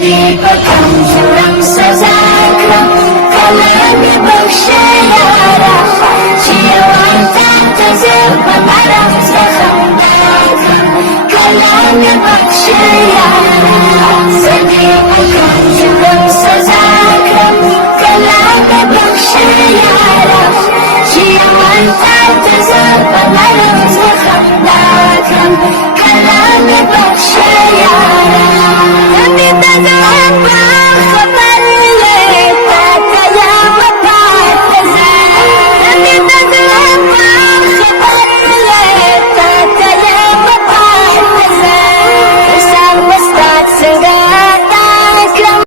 زدي بكم جرم سزاكم كلام بخشي يا رب شيوان تعتذر بمرض زخمناكم كلام بخشي يا رب زدي بكم جرم سزاكم كلام بخشي يا رب شيوان تعتذر بمرض زخمناكم كلام بخشي